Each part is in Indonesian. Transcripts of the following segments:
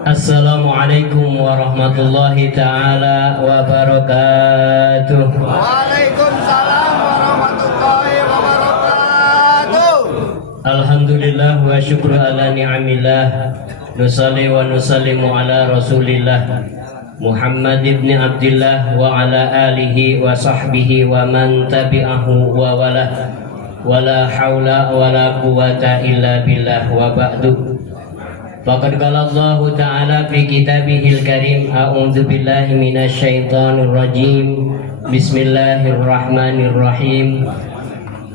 Assalamualaikum warahmatullahi ta'ala wabarakatuh. Waalaikumsalam warahmatullahi wabarakatuh. Alhamdulillah wa syukru ala ni'amillah. Nusalli wa nusallimu ala rasulillah Muhammad ibn Abdillah wa ala alihi wa sahbihi wa man tabi'ahu wa wala. Wala hawla wala quwata illa billah wa ba'du. Faqad qala Allah Ta'ala fi kitabihil karim, a'udzu billahi minasy syaithanir rajim. Bismillahirrahmanirrahim.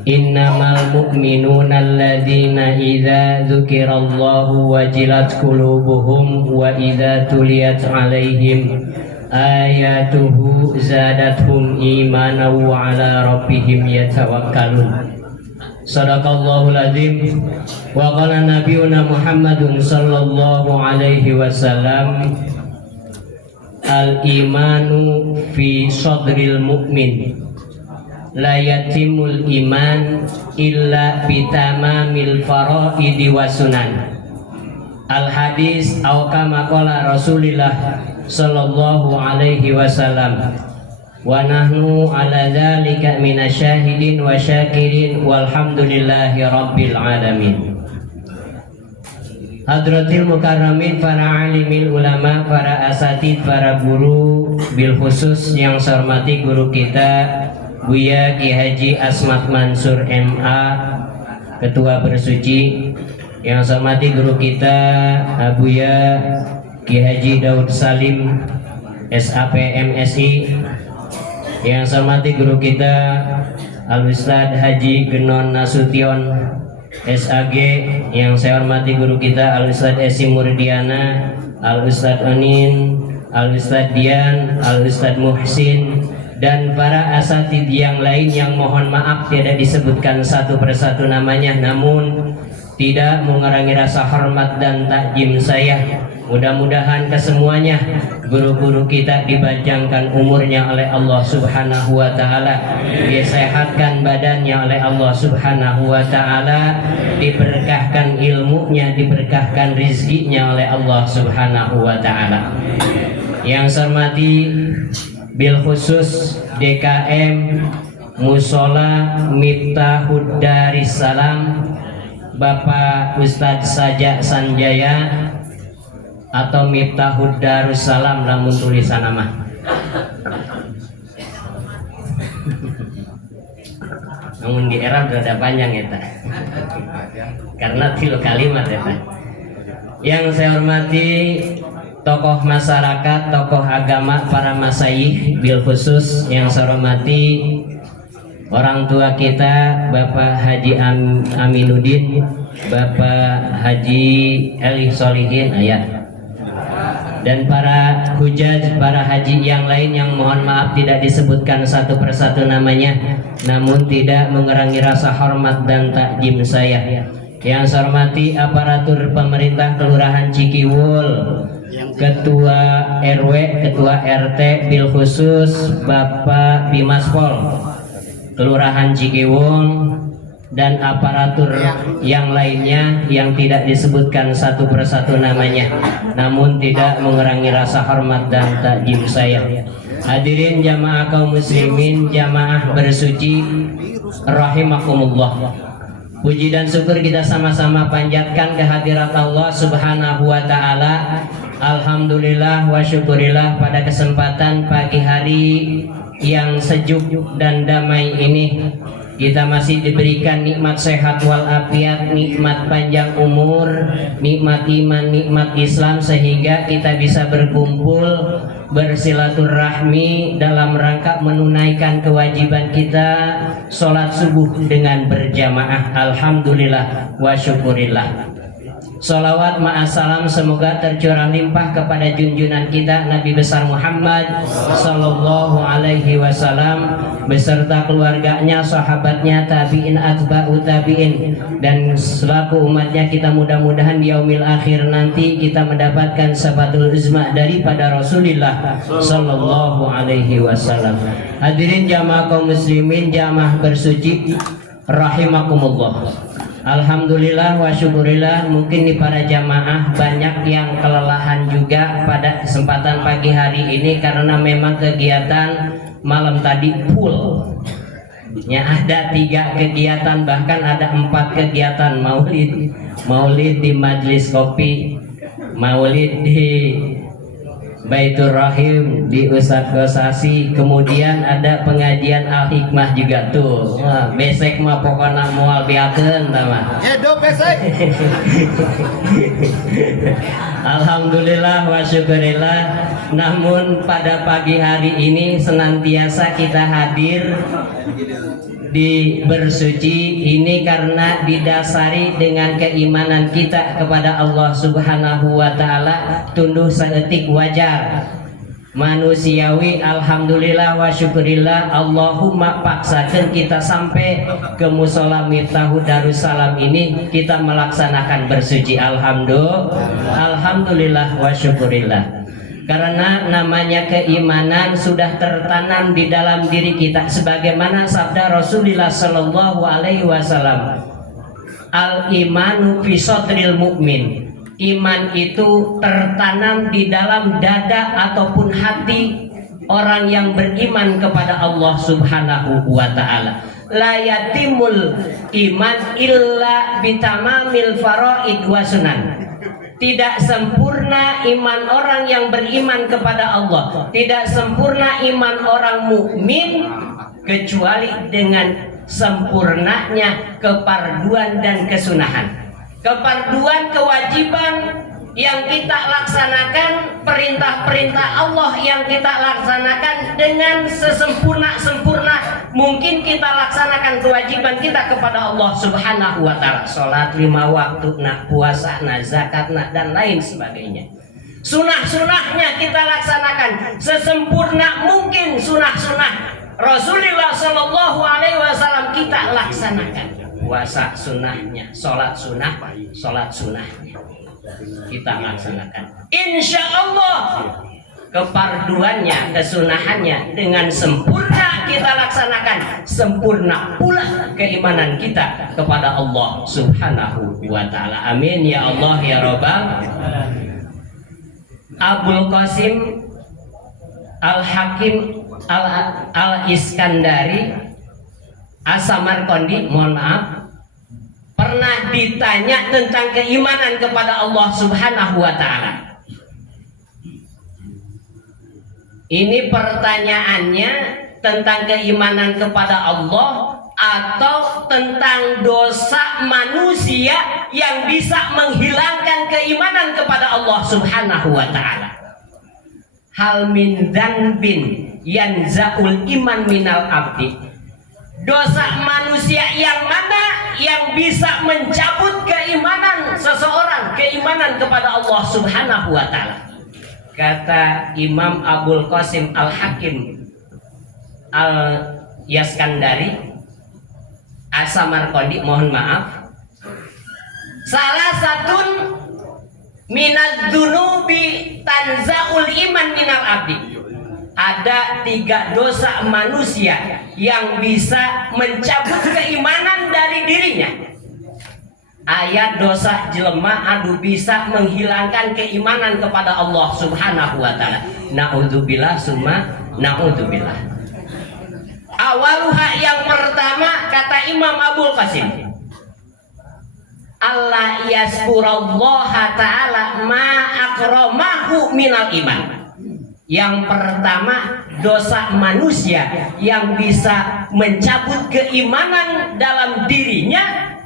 Innamal mu'minuna alladzina idza dzukirallahu wajilat qulubuhum wa idza tuliyat 'alaihim ayatuhu zadathum imanan wa 'ala rabbihim yatawakkalun. Sadaqallahul azim. Wa qala nabiyuna Muhammadun sallallahu alaihi wasallam, al-imanu fi sadril mu'min la yatimul iman illa bitamamil faraidi wa sunan. Al-hadis aw kama qala Rasulillah sallallahu alaihi wasallam. Wa nahnu ala dzalika minasyahidin wa syakirin walhamdulillahi rabbil alamin. Hadratil mukarramin, para alimil ulama, para asatid, para guru, bil khusus yang saya hormati guru kita Buya Ki Haji Asmat Mansur MA, Ketua Bersuci. Yang saya hormati guru kita Buya Ki Haji Daud Salim SAP MSI. Yang saya hormati guru kita Al-Ustadz Haji Genon Nasution SAG. Yang saya hormati guru kita Al-Ustadz Esi Murdiana, Al-Ustadz Onin, Al-Ustadz Dian, Al-Ustadz Muhsin, dan para asatid yang lain yang mohon maaf tidak disebutkan satu persatu namanya, namun tidak mengurangi rasa hormat dan takjim saya. Mudah-mudahan kesemuanya guru-guru kita dipanjangkan umurnya oleh Allah Subhanahu wa Ta'ala, disehatkan badannya oleh Allah Subhanahu wa Ta'ala, diberkahkan ilmunya, diberkahkan rizkinya oleh Allah Subhanahu wa Ta'ala. Yang saya hormati bil khusus DKM Musola Miftahud Darussalam, Bapak Ustadz Sajak Sanjaya atau Miftahud Darussalam lamun tulisan nama. Namun di era berada panjang ya, karena tilu kalimat ya. Yang saya hormati tokoh masyarakat, tokoh agama, para masyayikh bil khusus. Yang saya hormati orang tua kita Bapak Haji Aminuddin, Bapak Haji Eli Solihin ayat, dan para hujaj, para haji yang lain yang mohon maaf tidak disebutkan satu persatu namanya, namun tidak mengurangi rasa hormat dan takjim saya. Yang saya hormati aparatur pemerintah Kelurahan Cikiwul, Ketua RW, Ketua RT bil khusus Bapak Bimaspol Kelurahan Cikiwul, dan aparatur yang lainnya yang tidak disebutkan satu persatu namanya, namun tidak mengurangi rasa hormat dan takjim saya. Hadirin jamaah kaum muslimin, jamaah bersuci rahimakumullah. Puji dan syukur kita sama-sama panjatkan kehadirat Allah Subhanahu wa Ta'ala. Alhamdulillah wa syukurillah, pada kesempatan pagi hari yang sejuk dan damai ini kita masih diberikan nikmat sehat walafiat, nikmat panjang umur, nikmat iman, nikmat Islam, sehingga kita bisa berkumpul bersilaturahmi dalam rangka menunaikan kewajiban kita sholat subuh dengan berjamaah. Alhamdulillah wa syukurillah. Salawat ma'assalam semoga tercurah limpah kepada junjungan kita Nabi besar Muhammad sallallahu alaihi wasallam beserta keluarganya, sahabatnya, tabi'in, atba'u tabi'in, dan selaku umatnya. Kita mudah-mudahan di yaumil akhir nanti kita mendapatkan syafatul uzma daripada Rasulullah sallallahu alaihi wasallam. Hadirin jamaah kaum muslimin, jamaah bersuci rahimakumullah. Alhamdulillah wa syukurillah, mungkin di para jamaah banyak yang kelelahan juga pada kesempatan pagi hari ini karena memang kegiatan malam tadi full. Ya, ada 3 kegiatan, bahkan ada 4 kegiatan maulid di Majelis Kopi, maulid di Baitur Rahim di Ustadz Gosasi, kemudian ada pengajian Al-Hikmah juga tuh. Wah, besek mah pokoknya moal biakeun tama. Hidup besek. Alhamdulillah wa syukurillah. Namun pada pagi hari ini senantiasa kita hadir di bersuci ini karena didasari dengan keimanan kita kepada Allah Subhanahu wa taala, tunduh saeutik wajar manusiawi. Alhamdulillah wa syukurillah, Allahumma paksakan kita sampai ke musola Miftahul Darussalam ini kita melaksanakan bersuci. Alhamdulillah wa syukurillah. Karena namanya keimanan sudah tertanam di dalam diri kita, sebagaimana sabda Rasulullah Shallallahu Alaihi Wasallam, al imanu fi sadril mu'min. Iman itu tertanam di dalam dada ataupun hati orang yang beriman kepada Allah Subhanahu wa taala. La yatimul iman illa bitamamil faraid wa sunan. Tidak sempurna iman orang yang beriman kepada Allah, tidak sempurna iman orang mukmin kecuali dengan sempurnanya keparduan dan kesunahan. Keparduan kewajiban yang kita laksanakan, perintah-perintah Allah yang kita laksanakan dengan sesempurna-sempurna mungkin kita laksanakan kewajiban kita kepada Allah Subhanahu wa taala. Salat 5 waktu, puasa, zakat, dan lain sebagainya. Sunah-sunahnya kita laksanakan sesempurna mungkin sunah-sunah Rasulullah Shallallahu Alaihi Wasallam kita laksanakan. Puasa sunahnya, salat sunahnya kita laksanakan. Insya Allah keparduannya, kesunahannya dengan sempurna kita laksanakan, sempurna pula keimanan kita kepada Allah Subhanahu wa taala. Amin ya Allah ya Rabbal. Abul Qasim Al-Hakim Al-Iskandari As-Samarqandi, mohon maaf, pernah ditanya tentang keimanan kepada Allah Subhanahu wa taala. Ini pertanyaannya tentang keimanan kepada Allah atau tentang dosa manusia yang bisa menghilangkan keimanan kepada Allah Subhanahu wa taala. Hal min dzanbin yanzaul iman minal abdi. Dosa manusia yang mana yang bisa mencabut keimanan seseorang, keimanan kepada Allah Subhanahu wa taala? Kata Imam Abul Qasim Al-Hakim Al-Yaskandari As-Samarqandi, mohon maaf, salah satu minaz dzunubi tanzaul iman minal abdi. Ada 3 dosa manusia yang bisa mencabut keimanan dari dirinya. Ayat dosa jelema adu bisa menghilangkan keimanan kepada Allah Subhanahu wa taala. Naudzubillah summa naudzubillah. Awaluha, yang pertama, kata Imam Abul Qasim, Allah yazkurallaha ta'ala ma akramahu minal iman. Yang pertama, dosa manusia yang bisa mencabut keimanan dalam dirinya,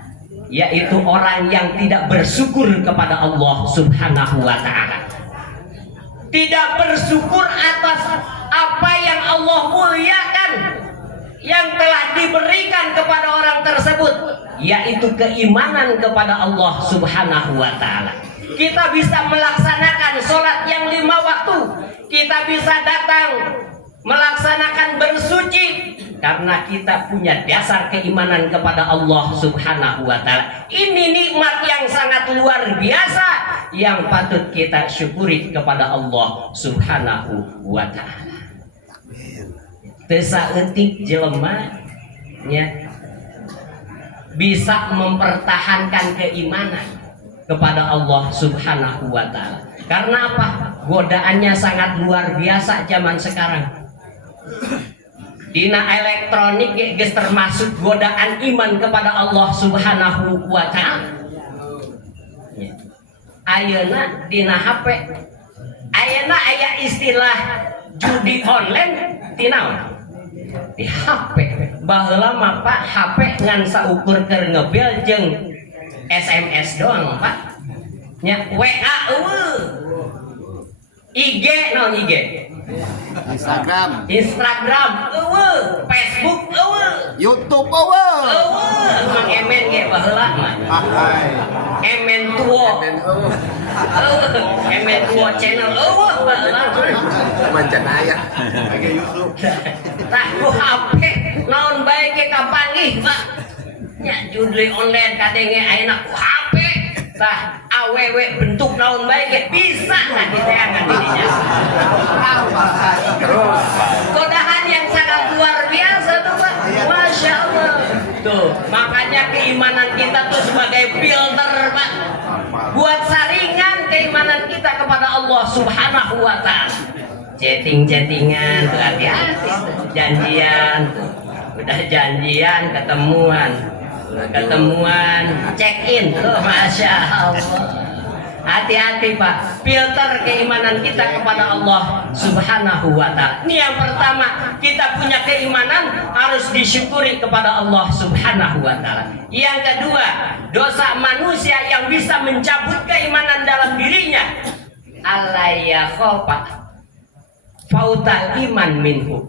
yaitu orang yang tidak bersyukur kepada Allah Subhanahu wa ta'ala. Tidak bersyukur atas apa yang Allah muliakan yang telah diberikan kepada orang tersebut, yaitu keimanan kepada Allah Subhanahu wa ta'ala. Kita bisa melaksanakan sholat yang 5 waktu, kita bisa datang melaksanakan bersuci karena kita punya dasar keimanan kepada Allah Subhanahu wa taala. Ini nikmat yang sangat luar biasa yang patut kita syukuri kepada Allah Subhanahu wa taala. Teu saeutik jelema nya bisa mempertahankan keimanan kepada Allah Subhanahu wa Ta'ala. Karena apa? Godaannya sangat luar biasa zaman sekarang. Dina elektronik geus termasuk godaan iman kepada Allah Subhanahu wa Ta'ala. Ayeuna dina HP, ayeuna aya istilah judi online tina di HP. Baheula mah Pak HP ngan saukur keur ngebel jeung SMS doang Pak. Nya WA eueuh. IG naon IG? Instagram eueuh, Facebook eueuh, YouTube eueuh mang emen ge baheula mah. Emen tuo. Emen tuo channel eueuh baheula mah. Macan aya pakai YouTube. Tah ku HP naon bae ge kapanggih Pak. Nya judi online kadenge ayeuna ku HP. Tah awewe bentuk naon bae ge bisa lah diteangan dirinya. Terus Godahan yang sangat luar biasa tuh Pak. Masya Allah. Tuh, makanya keimanan kita tuh sebagai filter Pak. Buat saringan keimanan kita kepada Allah Subhanahu wa Ta'ala. Chatting-chattingan, tuh hati-hati. Janjian, tuh. Udah janjian, ketemuan, check-in tuh, Masya Allah. Hati-hati Pak, filter keimanan kita kepada Allah Subhanahu wa Ta'ala. Ini yang pertama, kita punya keimanan harus disyukuri kepada Allah Subhanahu wa Ta'ala. Yang kedua, dosa manusia yang bisa mencabut keimanan dalam dirinya, alayakhofa fautal iman minhu.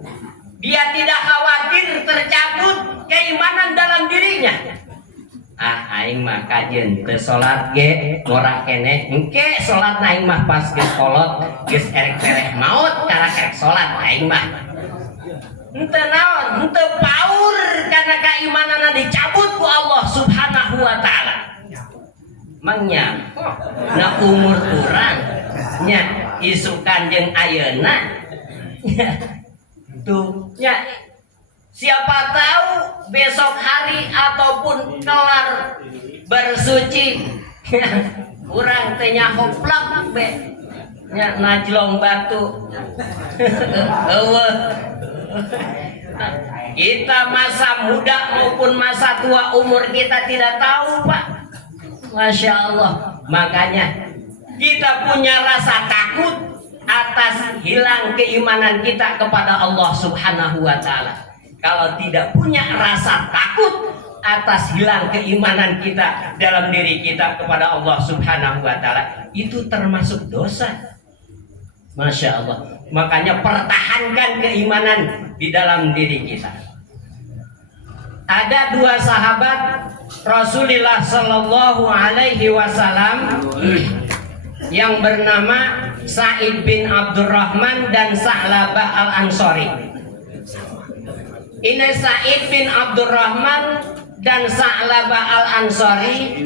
Dia tidak khawatir tercabut keimanan dalam dirinya. Aing mah kajen teu salat ge ngora keneh engke salat aing mah pas geus kolot geus erek-erek maot cara kerek salat aing mah henteu naon henteu paur karena keimanana dicabut ku Allah Subhanahu wa Ta'ala. Mangnya na umur urang nya isukan jeung ayeuna tuh nya siapa tahu besok hari ataupun kelar bersuci kurang tanya hoplak be nya najlong batu. Kita masa muda maupun masa tua umur kita tidak tahu Pak. Masya Allah. Makanya kita punya rasa takut atas hilang keimanan kita kepada Allah Subhanahu wa Ta'ala. Kalau tidak punya rasa takut atas hilang keimanan kita dalam diri kita kepada Allah Subhanahu wa Ta'ala, itu termasuk dosa. Masya Allah. Makanya pertahankan keimanan di dalam diri kita. Ada dua sahabat Rasulullah Sallallahu Alaihi Wasallam yang bernama Sa'id bin Abdurrahman dan Sa'labah al-Ansari. Ini Sa'id bin Abdurrahman dan Sa'labah al-Ansari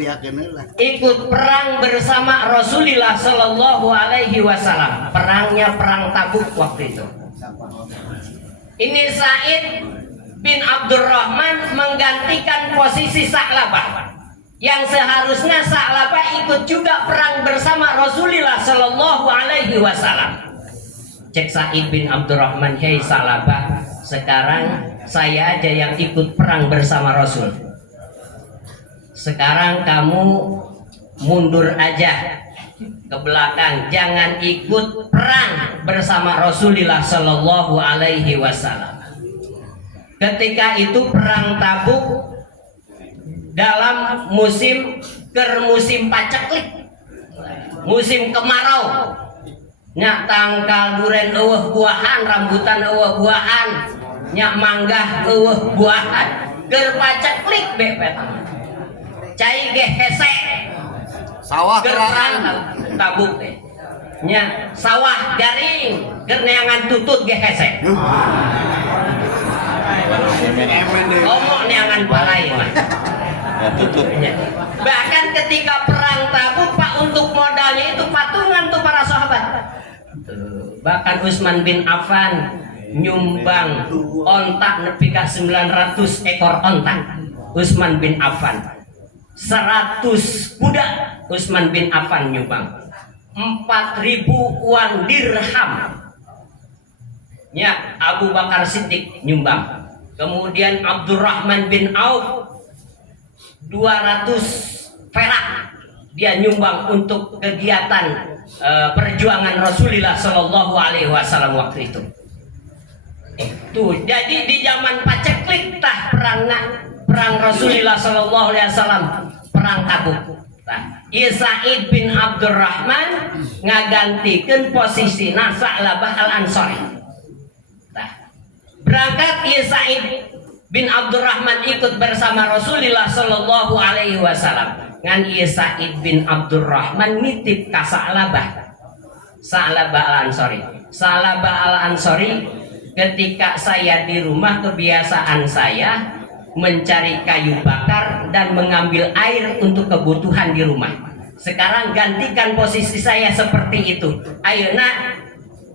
ikut perang bersama Rasulullah Sallallahu Alaihi Wasallam. Perangnya perang Tabuk waktu itu. Ini Sa'id bin Abdurrahman menggantikan posisi Sa'labah, yang seharusnya Sa'labah ikut juga perang bersama Rasulullah Sallallahu Alaihi Wasallam. Cek Sa'id bin Abdurrahman, hei Sa'labah, sekarang saya aja yang ikut perang bersama Rasul. Sekarang kamu mundur aja ke belakang, jangan ikut perang bersama Rasulullah Sallallahu Alaihi Wasallam. Ketika itu perang Tabuk dalam musim paceklik, musim kemarau. Nya tangkal duren eueuh buahan, rambutan eueuh buahan, nya manggah eueuh buahan, keur paceklik be petang. Cai ge hese. Sawah kerang Tabuk teh. Nya sawah garing, keur neangan tutut ge hese. Ngomong neangan balai mah. Tutupnya. Bahkan ketika perang Tabuk Pak, untuk modalnya itu patungan tuh para sahabat. Bahkan Utsman bin Affan nyumbang ontak nepi ka 900 ekor ontak. Utsman bin Affan. 100 kuda Utsman bin Affan nyumbang. 4.000 uang dirham ya Abu Bakar Siddiq nyumbang. Kemudian Abdurrahman bin Auf 200 perak dia nyumbang untuk kegiatan perjuangan Rasulullah Shallallahu Alaihi Wasallam waktu itu. Tuh, jadi di zaman paceklik tah perang Rasulullah Shallallahu Alaihi Wasallam, perang Tabuk. Sa'id bin Abdurrahman ngagantikan posisi Sa'labah al-Ansari. Berangkat Sa'id bin Abdurrahman ikut bersama Rasulullah Shallallahu Alaihi Wasallam. Ngan Sa'id bin Abdurrahman nitip ka Sa'labah al-Ansari. Sa'labah al-Ansari, ketika saya di rumah kebiasaan saya mencari kayu bakar dan mengambil air untuk kebutuhan di rumah. Sekarang gantikan posisi saya seperti itu. Ayo nak,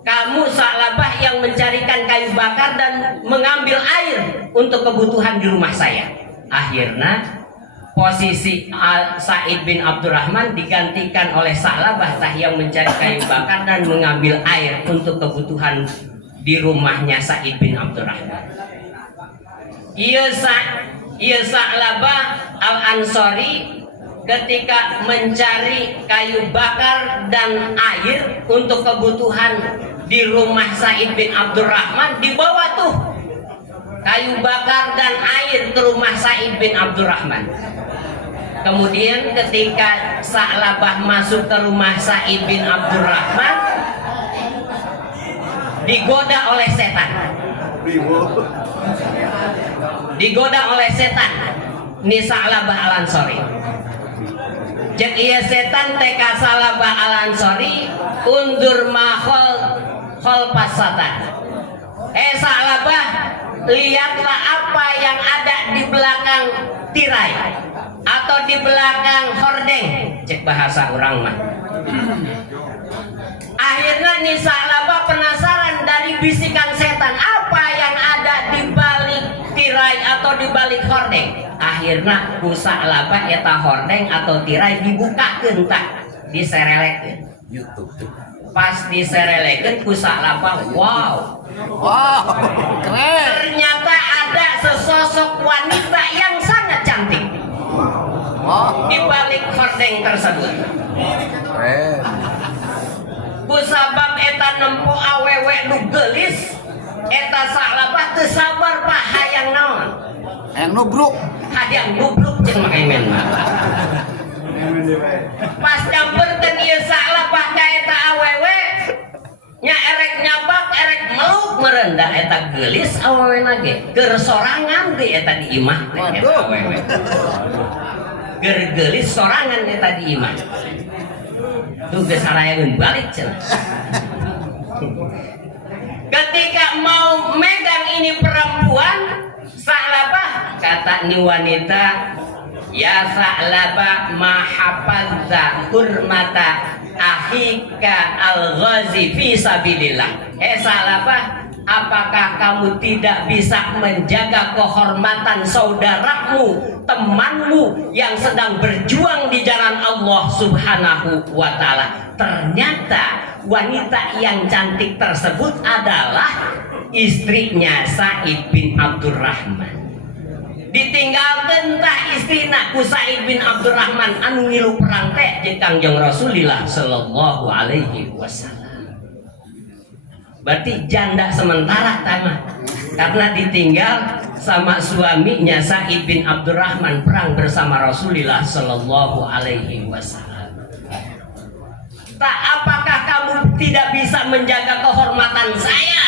kamu Sa'labah yang mencarikan kayu bakar dan mengambil air untuk kebutuhan di rumah saya. Akhirnya posisi Sa'id bin Abdurrahman digantikan oleh Sa'labah yang mencari kayu bakar dan mengambil air untuk kebutuhan di rumahnya Sa'id bin Abdurrahman. Sa'labah al-Ansari ketika mencari kayu bakar dan air untuk kebutuhan di rumah Sa'id bin Abdurrahman, dibawa tuh kayu bakar dan air ke rumah Sa'id bin Abdurrahman. Kemudian ketika Sa'labah masuk ke rumah Sa'id bin Abdurrahman, digoda oleh setan. Ni Sa'labah al-Ansari. Cek iya setan teka Sa'labah al-Ansari undur mahol pasatan. Sa'labah, lihatlah apa yang ada di belakang tirai atau di belakang hordeng. Cek bahasa orang mah. Akhirnya nih Sa'labah penasaran dari bisikan setan, apa yang ada di balik tirai atau di balik hordeng. Akhirnya ku Sa'labah eta hordeng atau tirai dibukakeun tah, diserelekeun. Pas diserelekeun ku Sa'labah, wow, keren. Ternyata ada sesosok wanita yang sangat cantik di balik hordeng tersebut. Keren. Kusabab eta nempo awewe nu geulis, eta Sa'labah teu sabar Pak hayang naon? Hayang nubruk. Hayang nubruk jeung make men mah. Pas nyamperkeun ieu Sa'labah ka eta awewe, nya erek nyabak erek meluk meureun da eta geulis awewena ge keur sorangan deui eta di imah teh eta awewe. Keur geulis sorangan eta di imah. Tuh gesarayakeun balik cenah. Ketika mau megang ini perempuan, Sa'labah kata ni wanita, ya Sa'labah ma hafazza hurmata akhika al-ghazi fi sabilillah. Sa'labah, apakah kamu tidak bisa menjaga kehormatan saudaramu, temanmu yang sedang berjuang di jalan Allah Subhanahu wa Ta'ala? Ternyata wanita yang cantik tersebut adalah istrinya Sa'id bin Abdurrahman. Ditinggalkeun tah istrina ku Sa'id bin Abdurrahman anu ngilu perang teh jeung Kangjeng Rasulullah sallallahu alaihi wasallam. Berarti janda sementara tamah karena ditinggal sama suaminya Sa'id bin Abdurrahman perang bersama Rasulullah sallallahu alaihi wasallam. Tak, apakah kamu tidak bisa menjaga kehormatan saya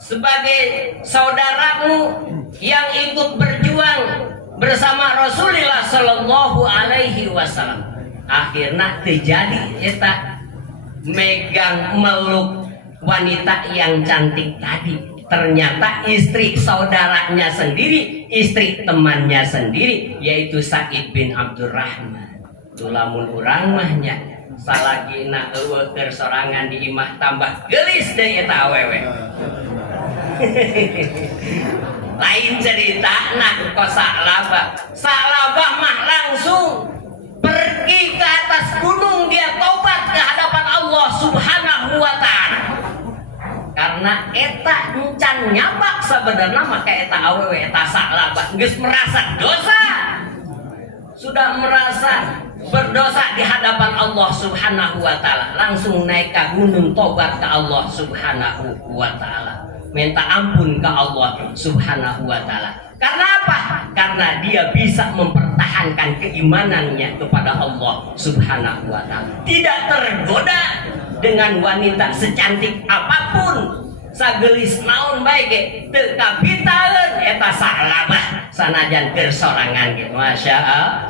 sebagai saudaramu yang ikut berjuang bersama Rasulullah sallallahu alaihi wasallam? Akhirnya terjadi eta megang meluk wanita yang cantik tadi. Ternyata istri saudaranya sendiri, istri temannya sendiri, yaitu Sa'id bin Abdurrahman. Tulamun urang mahnya salagina eueuh keur sorangan di imah tambah gelis deui eta awewe. Lain cerita nah kok Sa'labah mah langsung pergi ke atas gunung, dia tobat ke hadapan Allah Subhanahu wa ta'ala. Karena eta encan nyabak sebenarnya, maka eta awewe eta Sa'labah geus merasa dosa. Sudah merasa berdosa di hadapan Allah Subhanahu wa ta'ala, langsung naik ke gunung tobat ke Allah Subhanahu wa ta'ala, minta ampun ke Allah Subhanahu wa ta'ala. Karena apa? Karena dia bisa mempertahankan keimanannya kepada Allah Subhanahu wa ta'ala, tidak tergoda dengan wanita secantik apapun, sagelis naon bae ge teu kapitaeun eta Sa'labah sanajan keur sorangan ge.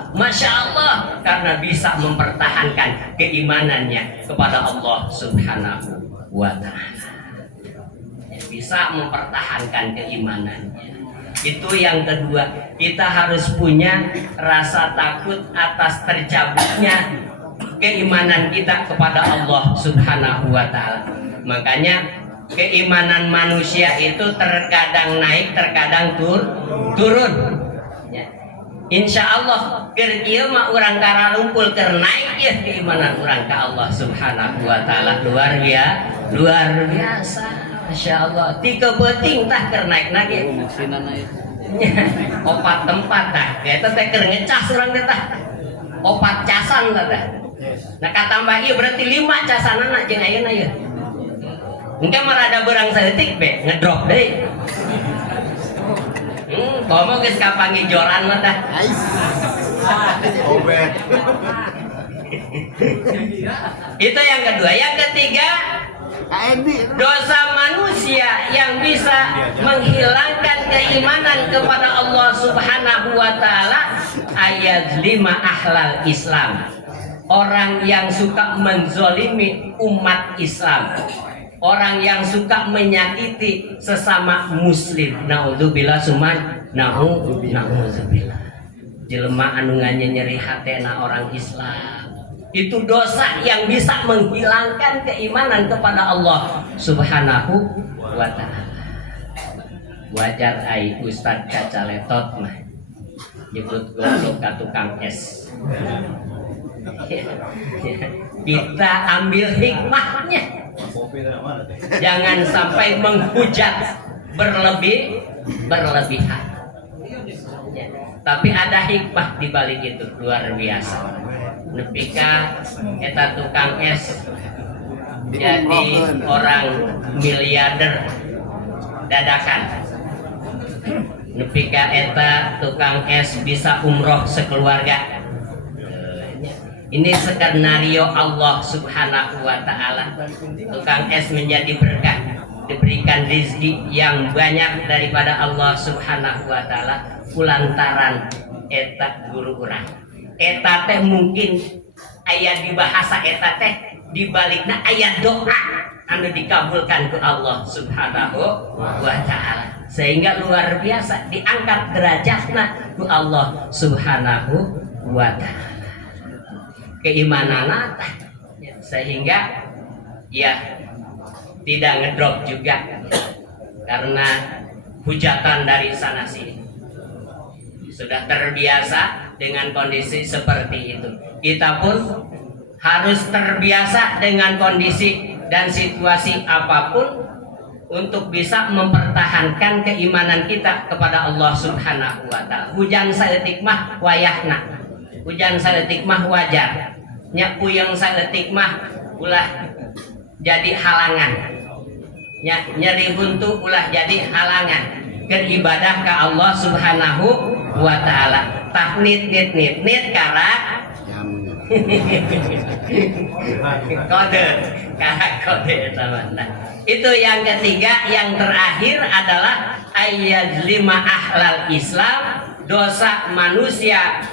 Masya Allah, karena bisa mempertahankan keimanannya kepada Allah Subhanahu wa ta'ala, bisa mempertahankan keimanannya. Itu yang kedua, kita harus punya rasa takut atas tercabutnya keimanan kita kepada Allah Subhanahu wa ta'ala. Makanya keimanan manusia itu terkadang naik, terkadang turun. Ya. Insya Allah keur mah urang kararumpul keur naik ya keimanan urang ke Allah Subhanahu wa ta'ala, luar biasa. Masya Allah, tiga beting tah keur naik lagi. Opat tempat tah, eta teh keur ngecas urang teh tah. Opat casan tah. Nah katambah ieu berarti 5 casanana jeung ayeuna ieu. Engke mah rada beurang saeutik be ngedrop deui. Komo geus kapanggijoran mah tah. Obet. Itu yang kedua. Yang ketiga, dosa manusia yang bisa menghilangkan keimanan kepada Allah Subhanahu wa ta'ala, ayat 5 ahlal Islam, orang yang suka menzolimi umat Islam, orang yang suka menyakiti sesama muslim. Naudzubillah suman naudzubillah. Jelema anu nyeri hatena orang Islam, itu dosa yang bisa menghilangkan keimanan kepada Allah Subhanahu wa ta'ala. Wajar ai Ustad Kacaletot mah nyebut goblok ka tukang es. Kita ambil hikmahnya, jangan sampai menghujat berlebihan. Tapi ada hikmah di balik itu luar biasa. Nepika eta tukang es jadi orang miliarder dadakan. Nepika eta tukang es bisa umroh sekeluarga. Ini skenario Allah Subhanahu wa ta'ala. Tukang es menjadi berkah, diberikan rezeki yang banyak daripada Allah Subhanahu wa ta'ala kulantaran eta guru urang. Eta teh mungkin aya di bahasa eta teh dibalikna aya doa anu dikabulkan ke Allah Subhanahu wa ta'ala, sehingga luar biasa diangkat derajatna ku Allah Subhanahu wa ta'ala. Keimanan sehingga ya tidak ngedrop juga karena hujatan dari sana sini. Sudah terbiasa dengan kondisi seperti itu. Kita pun harus terbiasa dengan kondisi dan situasi apapun untuk bisa mempertahankan keimanan kita kepada Allah Subhanahu wa ta'ala. Hujan saeutik mah wayahna, hujan saeutik mah wajar, nya puyeng saeutik mah ulah jadi halangan, nya nyeri buntu ulah jadi halangan keur ibadah ka Allah Subhanahu wa ta'ala. Tah nit kara kode teman-teman. Itu yang ketiga. Yang terakhir adalah ayat 5 ahlal Islam, dosa manusia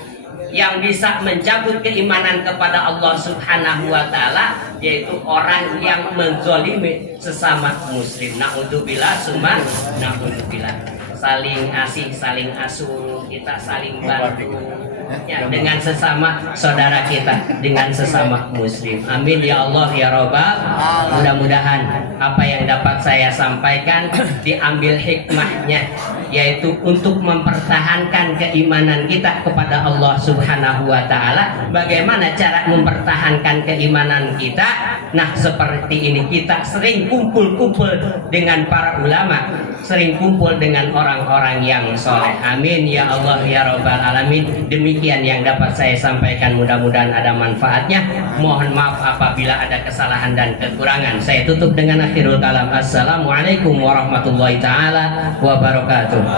yang bisa mencabut keimanan kepada Allah Subhanahu wa ta'ala, yaitu orang yang menzolimi sesama muslim. Naudzubillah summa naudzubillah. Saling asih, saling asuh, kita saling bantu ya, dengan sesama saudara kita, dengan sesama muslim. Amin ya Allah ya Rabbal. Mudah-mudahan apa yang dapat saya sampaikan diambil hikmahnya, yaitu untuk mempertahankan keimanan kita kepada Allah Subhanahu wa taala. Bagaimana cara mempertahankan keimanan kita? Nah, seperti ini, kita sering kumpul-kumpul dengan para ulama, sering kumpul dengan orang-orang yang soleh. Amin ya Allah ya Rabbal alamin. Demikian yang dapat saya sampaikan, mudah-mudahan ada manfaatnya. Mohon maaf apabila ada kesalahan dan kekurangan. Saya tutup dengan akhirul kalam. Assalamualaikum warahmatullahi taala wabarakatuh.